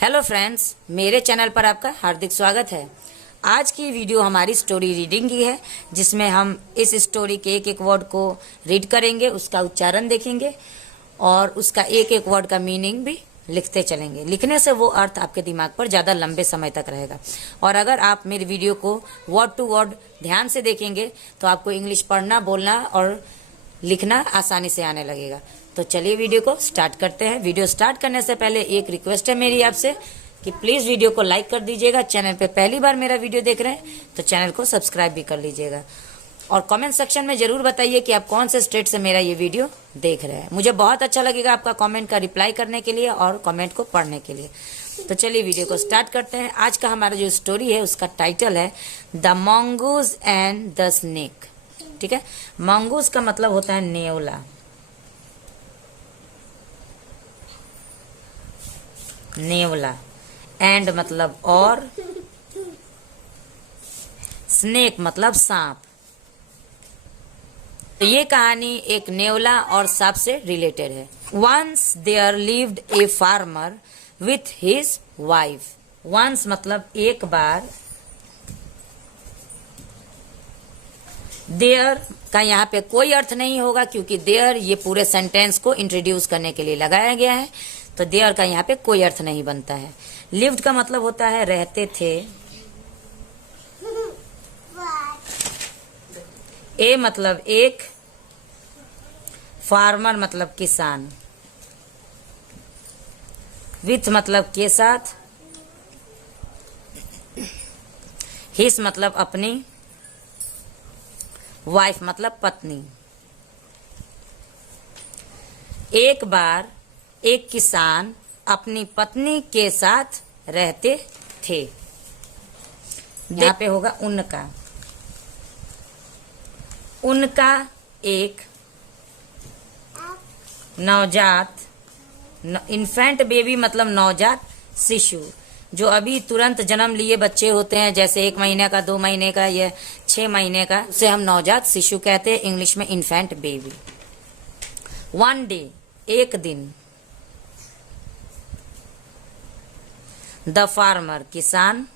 Hello friends, मेरे channel पर आपका हार्दिक स्वागत है। आज की वीडियो हमारी स्टोरी रीडिंग की है, जिसमें हम इस स्टोरी के एक एक वर्ड को रीड करेंगे, उसका उच्चारण देखेंगे और उसका एक एक वर्ड का मीनिंग भी लिखते चलेंगे। लिखने से वो अर्थ आपके दिमाग पर ज़्यादा लंबे समय तक रहेगा। और अगर आप मेरी वीडियो को वर्ड टू वर्ड ध्यान से देखेंगे तो आपको इंग्लिश पढ़ना, बोलना और लिखना आसानी से आने लगेगा। तो चलिए वीडियो को स्टार्ट करते हैं। वीडियो स्टार्ट करने से पहले एक रिक्वेस्ट है मेरी आपसे कि प्लीज़ वीडियो को लाइक कर दीजिएगा। चैनल पे पहली बार मेरा वीडियो देख रहे हैं तो चैनल को सब्सक्राइब भी कर लीजिएगा। और कमेंट सेक्शन में ज़रूर बताइए कि आप कौन से स्टेट से मेरा ये वीडियो देख रहे हैं। मुझे बहुत अच्छा लगेगा आपका कमेंट का रिप्लाई करने के लिए और कमेंट को पढ़ने के लिए। तो चलिए वीडियो को स्टार्ट करते हैं। आज का हमारा जो स्टोरी है उसका टाइटल है the mongoose and the snake. ठीक है, मंगूज का मतलब होता है नेवला। नेवला एंड मतलब और, स्नेक मतलब सांप। तो ये कहानी एक नेवला और सांप से रिलेटेड है। Once there lived a farmer with his wife. Once मतलब एक बार, देयर का यहाँ पे कोई अर्थ नहीं होगा क्योंकि देयर ये पूरे सेंटेंस को इंट्रोड्यूस करने के लिए लगाया गया है। तो देयर का यहाँ पे कोई अर्थ नहीं बनता है। लिव्ड का मतलब होता है रहते थे। ए मतलब एक, फार्मर मतलब किसान, विथ मतलब के साथ, हिस मतलब अपनी, वाइफ मतलब पत्नी। एक बार एक किसान अपनी पत्नी के साथ रहते थे। यहाँ पे होगा उनका। उनका एक नवजात, इन्फेंट बेबी मतलब नवजात शिशु, जो अभी तुरंत जन्म लिए बच्चे होते हैं, जैसे 1 महीने का, 2 महीने का या 6 महीने का, उसे हम नवजात शिशु कहते हैं, इंग्लिश में इन्फेंट बेबी। वन डे एक दिन, द फार्मर किसान,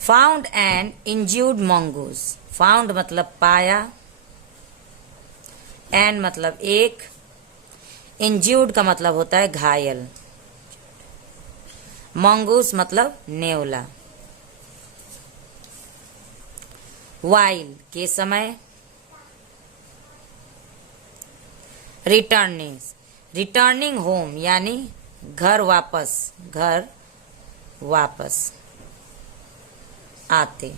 फाउंड एन इंज्यूर्ड मंगूज। फाउंड मतलब पाया, एन मतलब एक, इंज्यूर्ड का मतलब होता है घायल, मंगूस मतलब नेवला। वाइल के समय, रिटर्निंग होम यानी घर वापस आते,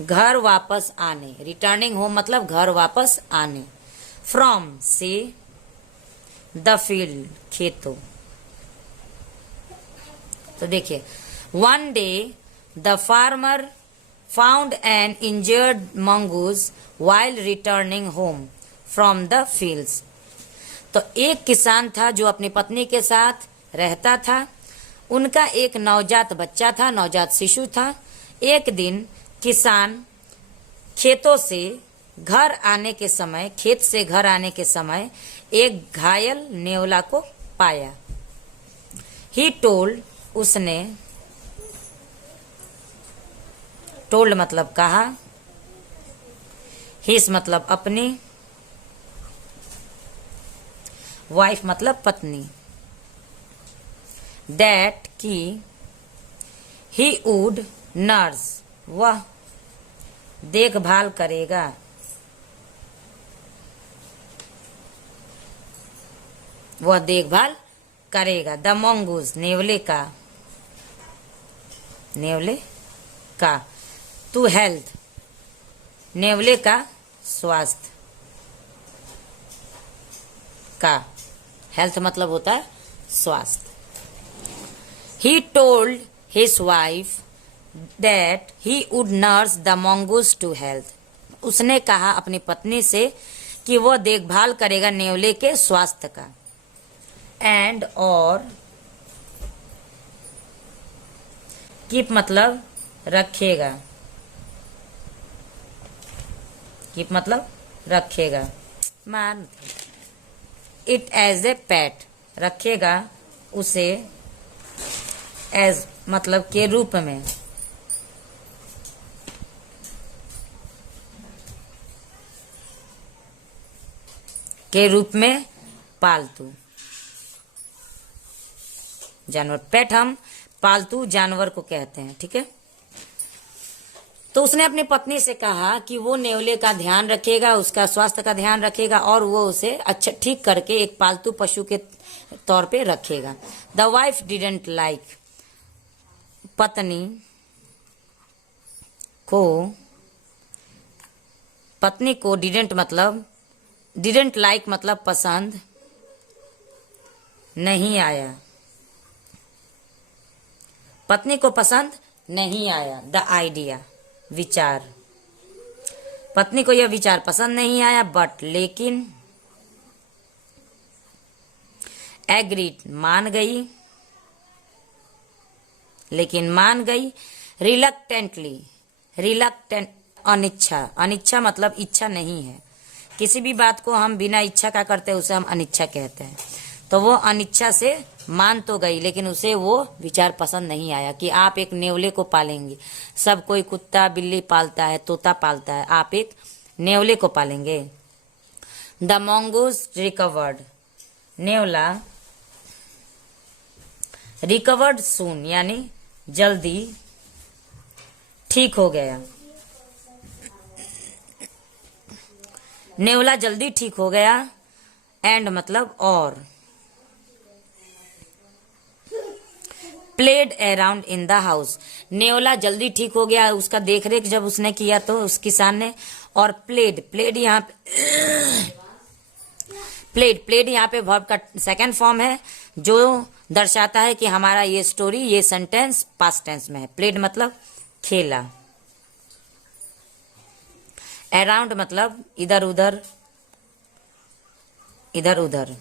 घर वापस आने। रिटर्निंग होम मतलब घर वापस आने। फ्रॉम से, द फील्ड खेतों। तो देखिए, one day the farmer found an injured mongoose while returning home from the fields. तो एक किसान था जो अपनी पत्नी के साथ रहता था। उनका एक नवजात बच्चा था, नवजात शिशु था। एक दिन किसान खेतों से घर आने के समय, खेत से घर आने के समय एक घायल नेवला को पाया। ही टोल्ड, उसने, टोल्ड मतलब कहा, हिस मतलब अपनी, वाइफ मतलब पत्नी, दैट की ही वुड नर्स, वह देखभाल करेगा, वह देखभाल करेगा, द मंगूज नेवले का, टू हेल्थ नेवले का स्वास्थ्य का, हेल्थ मतलब होता है स्वास्थ्य। He told his wife that he would nurse the mongoose to health. उसने कहा अपनी पत्नी से कि वह देखभाल करेगा नेवले के स्वास्थ्य का। एंड और, कीप मतलब रखेगा, कीप मतलब रखेगा, मान इट एज ए पेट, रखेगा उसे एज मतलब के रूप में, के रूप में पालतू जानवर। पेट हम पालतू जानवर को कहते हैं, ठीक है। तो उसने अपनी पत्नी से कहा कि वो नेवले का ध्यान रखेगा, उसका स्वास्थ्य का ध्यान रखेगा और वो उसे अच्छा ठीक करके एक पालतू पशु के तौर पे रखेगा। द वाइफ डिडेंट लाइक, पत्नी को डिडेंट लाइक मतलब पसंद नहीं आया, पत्नी को पसंद नहीं आया। द आइडिया, विचार, पत्नी को यह विचार पसंद नहीं आया। बट लेकिन, एग्रीड मान गई, लेकिन मान गई। रिलक्टेंट अनिच्छा, अनिच्छा मतलब इच्छा नहीं है, किसी भी बात को हम बिना इच्छा का करते हैं उसे हम अनिच्छा कहते हैं। तो वो अनिच्छा से मान तो गई, लेकिन उसे वो विचार पसंद नहीं आया कि आप एक नेवले को पालेंगे। सब कोई कुत्ता बिल्ली पालता है, तोता पालता है, आप एक नेवले को पालेंगे। द मंगूस रिकवर्ड, नेवला रिकवर्ड सून यानी जल्दी ठीक हो गया, नेवला जल्दी ठीक हो गया। एंड मतलब और, played around in the house, नेवला जल्दी ठीक हो गया, उसका देखरेख जब उसने किया तो उस किसान ने। और प्लेड यहाँ पे प्लेड यहाँ पे वर्ब का सेकंड फॉर्म है, जो दर्शाता है कि हमारा ये स्टोरी, ये सेंटेंस पास्ट टेंस में है। प्लेड मतलब खेला, अराउंड मतलब इधर उधर, इधर उधर।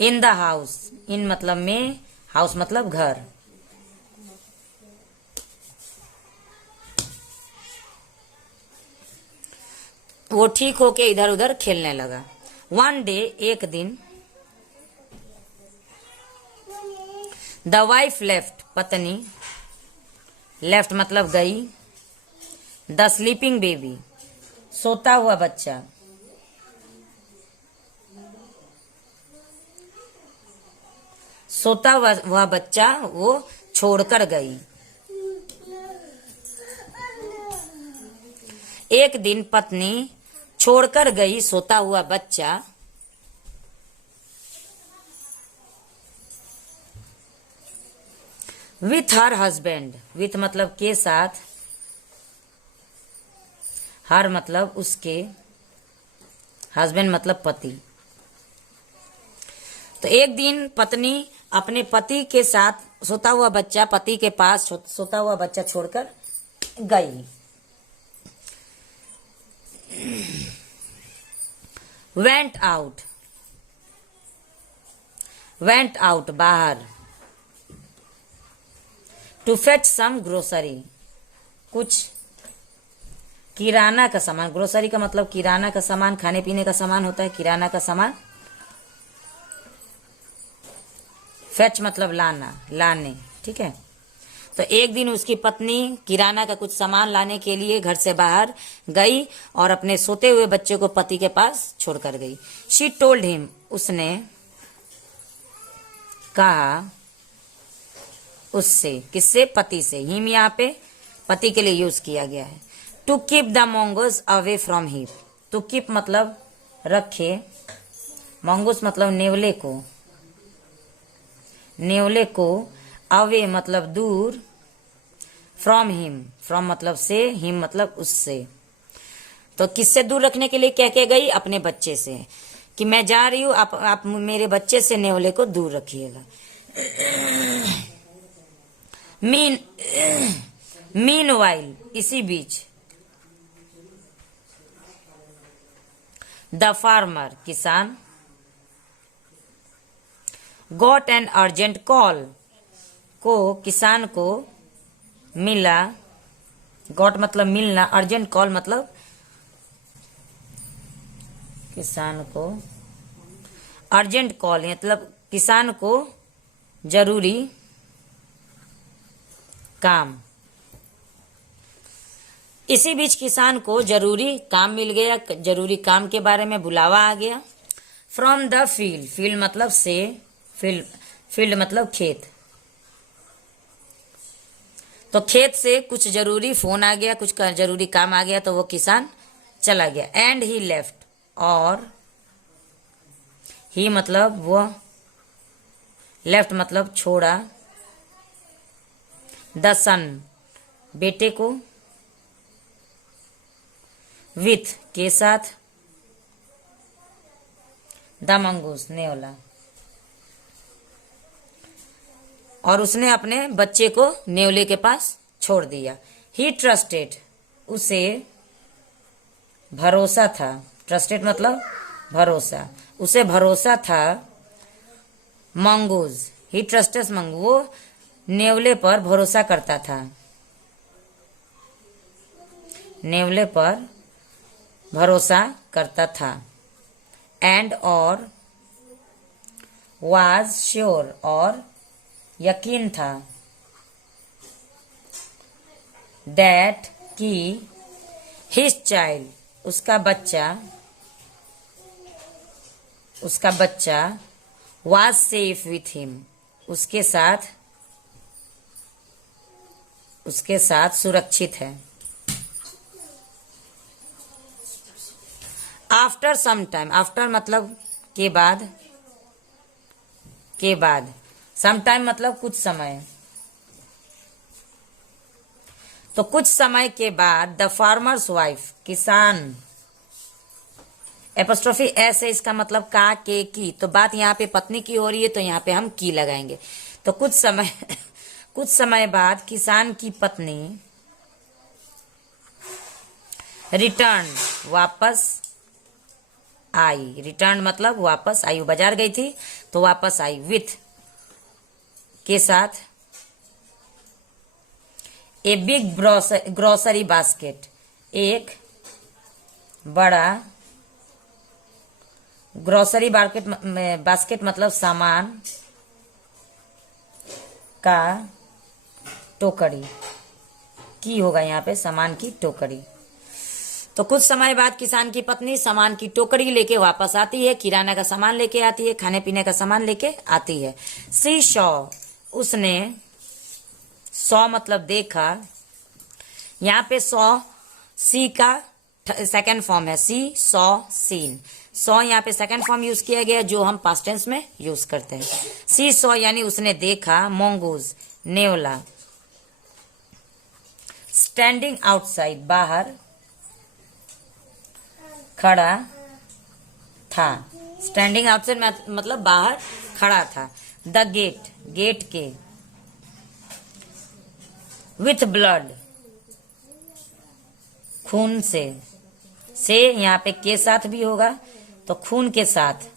इन द हाउस, इन मतलब में, हाउस मतलब घर। वो ठीक होके इधर उधर खेलने लगा। वन डे, एक दिन। द वाइफ लेफ्ट, पत्नी, लेफ्ट मतलब गई। द स्लीपिंग बेबी, सोता हुआ बच्चा। सोता हुआ बच्चा वो छोड़कर गई। एक दिन पत्नी छोड़कर गई सोता हुआ बच्चा। विथ हर हस्बैंड, विथ मतलब के साथ, हर मतलब उसके, हस्बैंड मतलब पति। तो एक दिन पत्नी अपने पति के साथ सोता हुआ बच्चा, पति के पास सोता हुआ बच्चा छोड़कर गई। वेंट आउट बाहर। टू फेच सम ग्रोसरी, कुछ किराना का सामान। ग्रोसरी का मतलब किराना का सामान, खाने पीने का सामान होता है, किराना का सामान। फेच मतलब लाना, लाने, ठीक है। तो एक दिन उसकी पत्नी किराना का कुछ सामान लाने के लिए घर से बाहर गई और अपने सोते हुए बच्चे को पति के पास छोड़कर गई। शी टोल्ड हिम, उसने कहा उससे, किससे, पति से। हिम यहाँ पे पति के लिए यूज किया गया है। To keep the mongoose away from him, to keep मतलब रखे, मंगोस मतलब नेवले को, नेवले को, अवे मतलब दूर, फ्रॉम हिम, फ्रॉम मतलब से, हिम मतलब उससे। तो किससे दूर रखने के लिए कह के गई, अपने बच्चे से, कि मैं जा रही हूं, आप मेरे बच्चे से नेवले को दूर रखिएगा। मीन वाइल, इसी बीच। द फार्मर, किसान। गॉट एन अर्जेंट कॉल, को, किसान को मिला, गॉट मतलब मिलना, अर्जेंट कॉल मतलब किसान को अर्जेंट कॉल मतलब किसान को जरूरी काम। इसी बीच किसान को जरूरी काम मिल गया, जरूरी काम के बारे में बुलावा आ गया। फ्रॉम द फील्ड, फील्ड मतलब से, फील्ड मतलब खेत। तो खेत से कुछ जरूरी फोन आ गया, कुछ जरूरी काम आ गया, तो वो किसान चला गया। एंड ही लेफ्ट, और ही मतलब वो, लेफ्ट मतलब छोड़ा, द सन बेटे को, विथ के साथ, द मंगूस नेवला, और उसने अपने बच्चे को नेवले के पास छोड़ दिया। ही ट्रस्टेड, उसे भरोसा था, ट्रस्टेड मतलब भरोसा, उसे भरोसा था। मंगूज, ही ट्रस्टेड मंगू, वो नेवले पर भरोसा करता था, नेवले पर भरोसा करता था। एंड और, वाज श्योर, और यकीन था, दैट कि, हिज चाइल्ड, उसका बच्चा वाज सेफ विथ हिम, उसके साथ सुरक्षित है। आफ्टर सम टाइम, आफ्टर मतलब के बाद, सम टाइम मतलब कुछ समय। तो कुछ समय के बाद द फार्मर्स वाइफ, किसान, एपोस्ट्रोफी एस है, इसका मतलब का, के, की। तो बात यहाँ पे पत्नी की हो रही है, तो यहाँ पे हम की लगाएंगे। तो कुछ समय बाद किसान की पत्नी रिटर्न, वापस आई। रिटर्न मतलब वापस आई, बाजार गई थी तो वापस आई। विथ के साथ, ए बिग ग्रोसरी बास्केट, एक बड़ा ग्रोसरी बास्केट मतलब सामान का टोकरी, की होगा यहाँ पे, सामान की टोकरी। तो कुछ समय बाद किसान की पत्नी सामान की टोकरी लेके वापस आती है, किराना का सामान लेके आती है, खाने पीने का सामान लेके आती है। सी शॉ, उसने, सॉ मतलब देखा, यहाँ पे सॉ सी का सेकंड फॉर्म है, सी सॉ सीन। सॉ यहाँ पे सेकंड फॉर्म यूज किया गया जो हम पास्ट टेंस में यूज करते हैं। सी सॉ यानी उसने देखा, मोंगूज नेवला, स्टैंडिंग आउटसाइड बाहर खड़ा था, स्टैंडिंग आउटसाइड मतलब बाहर खड़ा था। द गेट, गेट के, विथ ब्लड खून से यहाँ पे के साथ भी होगा तो खून के साथ।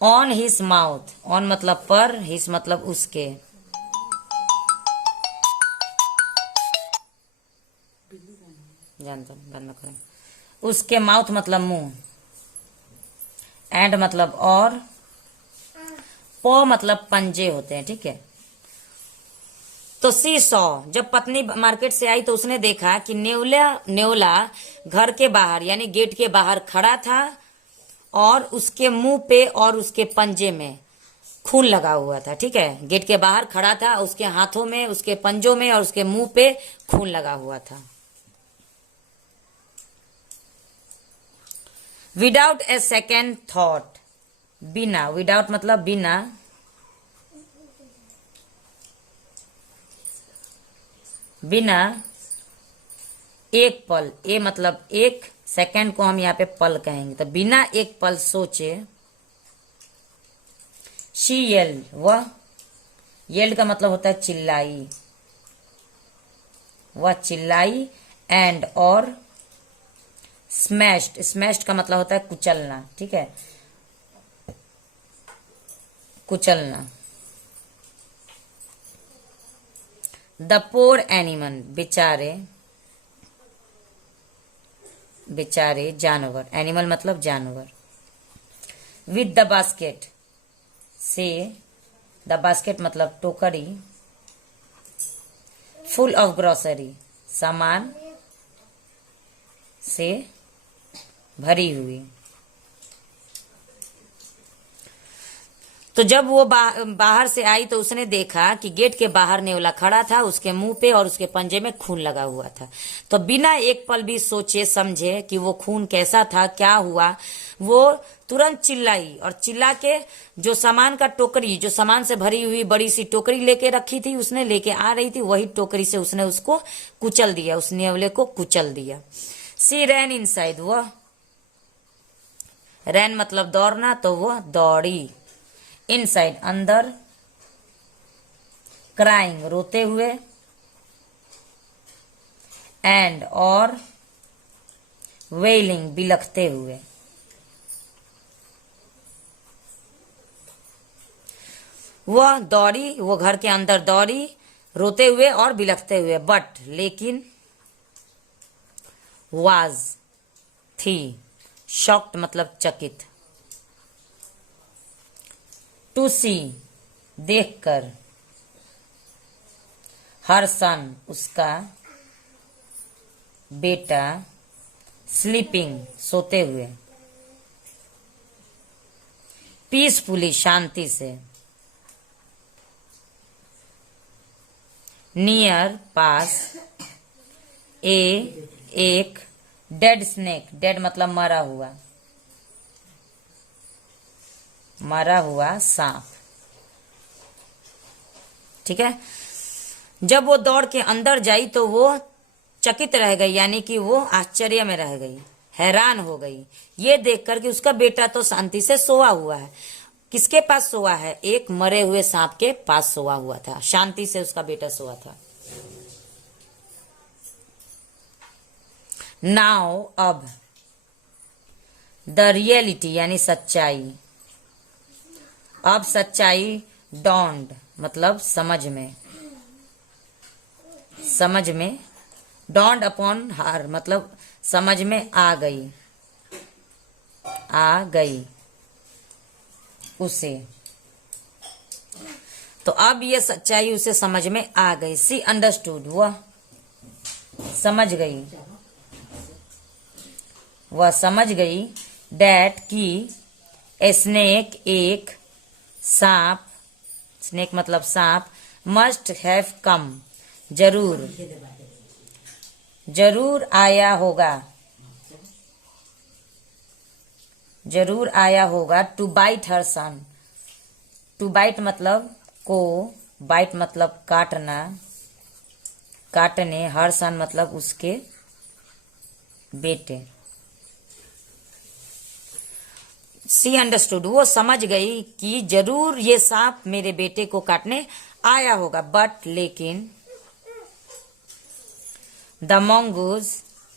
ऑन हिज माउथ, ऑन मतलब पर, हिज मतलब उसके, जानता हूं बंद करें, उसके माउथ मतलब मुंह, एंड मतलब और, पॉ मतलब पंजे होते हैं, ठीक है। तो सी सॉ, जब पत्नी मार्केट से आई तो उसने देखा कि नेवला घर के बाहर यानी गेट के बाहर खड़ा था और उसके मुंह पे और उसके पंजे में खून लगा हुआ था, ठीक है। गेट के बाहर खड़ा था, उसके हाथों में, उसके पंजों में और उसके मुंह पे खून लगा हुआ था। विदाउट ए सेकेंड थॉट, बिना, विदाउट मतलब बिना एक पल, ए मतलब एक, सेकंड को हम यहाँ पे पल कहेंगे, तो बिना एक पल सोचे, शी येल्ड, वह, येल्ड का मतलब होता है चिल्लाई, वह चिल्लाई, एंड और, स्मैश्ड, स्मैश्ड का मतलब होता है कुचलना, ठीक है, कुचलना। द पोर एनिमल, बेचारे जानवर, एनिमल मतलब जानवर, विद द बास्केट से, द बास्केट मतलब टोकरी, फुल ऑफ ग्रोसरी सामान से भरी हुई। तो जब वो बाहर से आई तो उसने देखा कि गेट के बाहर नेवला खड़ा था, उसके मुंह पे और उसके पंजे में खून लगा हुआ था। तो बिना एक पल भी सोचे समझे कि वो खून कैसा था, क्या हुआ, वो तुरंत चिल्लाई और चिल्ला के जो सामान का टोकरी, जो सामान से भरी हुई बड़ी सी टोकरी लेके रखी थी, उसने लेके आ रही थी, वही टोकरी से उसने उसको कुचल दिया, उस नेवले को कुचल दिया। सी रैन इनसाइड, वह रैन मतलब दौड़ना, तो वह दौड़ी। इनसाइड अंदर, क्राइंग रोते हुए, एंड और वेलिंग बिलखते हुए। वह दौड़ी, वो घर के अंदर दौड़ी रोते हुए और बिलखते हुए। बट लेकिन, वाज थी, शॉक्ड मतलब चकित, टू सी देखकर, हर सन उसका बेटा, स्लीपिंग सोते हुए, पीसफुली शांति से, नियर पास, एक डेड स्नेक, डेड मतलब मरा हुआ, मरा हुआ सांप। ठीक है। जब वो दौड़ के अंदर जाई तो वो चकित रह गई, यानी कि वो आश्चर्य में रह गई, हैरान हो गई ये देखकर कि उसका बेटा तो शांति से सोया हुआ है। किसके पास सोया है? एक मरे हुए सांप के पास सोया हुआ था, शांति से उसका बेटा सोया था। नाउ अब, द रियलिटी यानी सच्चाई, अब सच्चाई, डॉन्ड मतलब समझ में, समझ में, डॉन्ड अपॉन हर मतलब समझ में आ गई, आ गई उसे। तो अब ये सच्चाई उसे समझ में आ गई। सी अंडरस्टूड, वह समझ गई, वह समझ गई, डैट की ए स्नेक एक सांप, स्नेक मतलब सांप, मस्ट हैव कम जरूर, जरूर आया होगा, जरूर आया होगा, to bite her son, to bite मतलब को, बाइट मतलब काटना, काटने, हर सन मतलब उसके बेटे। सी अंडरस्टूड, वो समझ गई कि जरूर ये सांप मेरे बेटे को काटने आया होगा। बट लेकिन, द mongoose,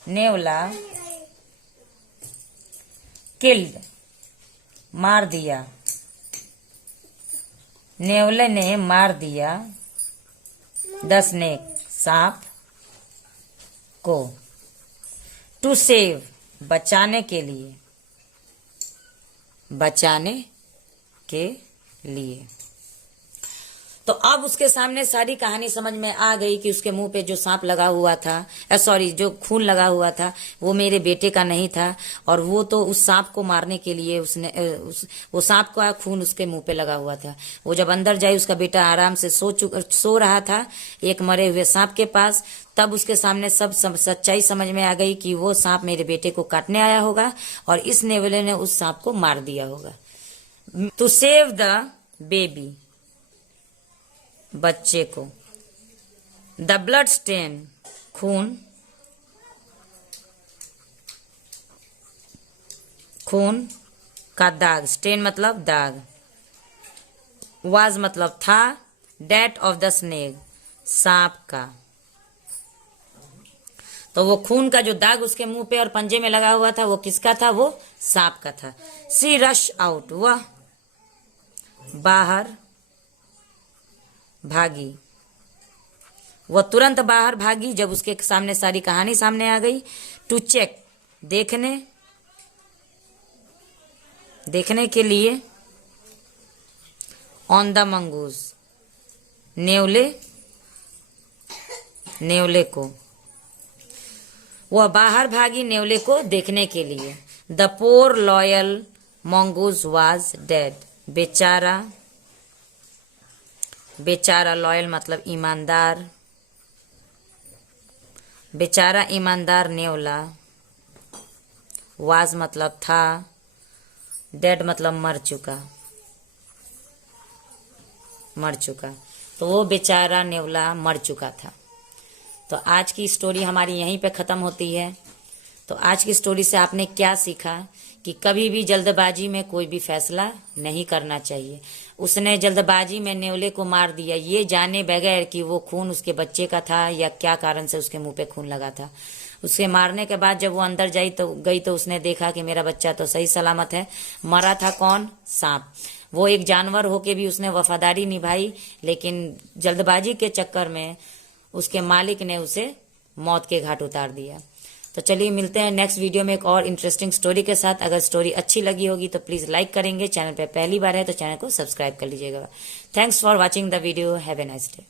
नेवला, किल्ड मार दिया, नेवले ने मार दिया, द स्नेक सांप को, टू सेव बचाने के लिए, बचाने के लिए। तो अब उसके सामने सारी कहानी समझ में आ गई कि उसके मुंह पे जो सांप लगा हुआ था, सॉरी जो खून लगा हुआ था, वो मेरे बेटे का नहीं था, और वो तो उस सांप को मारने के लिए उसने वो सांप का खून उसके मुंह पे लगा हुआ था। वो जब अंदर जाई, उसका बेटा आराम से सो रहा था एक मरे हुए सांप के पास। तब उसके सामने सब सच्चाई समझ में आ गई कि वो सांप मेरे बेटे को काटने आया होगा और इस नेवले ने उस सांप को मार दिया होगा। टू सेव द बेबी, बच्चे को, द ब्लड स्टेन खून, खून का दाग, स्टेन मतलब दाग, वाज मतलब था, डेट ऑफ द स्नेक सांप का। तो वो खून का जो दाग उसके मुंह पे और पंजे में लगा हुआ था वो किसका था? वो सांप का था। सी रश आउट, वह बाहर भागी, वह तुरंत बाहर भागी जब उसके सामने सारी कहानी सामने आ गई। टू चेक देखने, देखने के लिए, ऑन द मंगूस, नेवले को, वह बाहर भागी नेवले को देखने के लिए। The poor loyal mongoose was dead, बेचारा लॉयल मतलब ईमानदार, बेचारा ईमानदार नेवला, वाज मतलब था, डेड मतलब मर चुका, तो वो बेचारा नेवला मर चुका था। तो आज की स्टोरी हमारी यहीं पे ख़त्म होती है। तो आज की स्टोरी से आपने क्या सीखा कि कभी भी जल्दबाजी में कोई भी फैसला नहीं करना चाहिए। उसने जल्दबाजी में नेवले को मार दिया, ये जाने बगैर कि वो खून उसके बच्चे का था या क्या कारण से उसके मुंह पे खून लगा था। उसके मारने के बाद जब वो अंदर गई तो उसने देखा कि मेरा बच्चा तो सही सलामत है। मरा था कौन? सांप। वो एक जानवर होके भी उसने वफादारी निभाई, लेकिन जल्दबाजी के चक्कर में उसके मालिक ने उसे मौत के घाट उतार दिया। तो चलिए मिलते हैं नेक्स्ट वीडियो में एक और इंटरेस्टिंग स्टोरी के साथ। अगर स्टोरी अच्छी लगी होगी तो प्लीज लाइक करेंगे, चैनल पे पहली बार है तो चैनल को सब्सक्राइब कर लीजिएगा। Thanks for watching the video, have a nice day.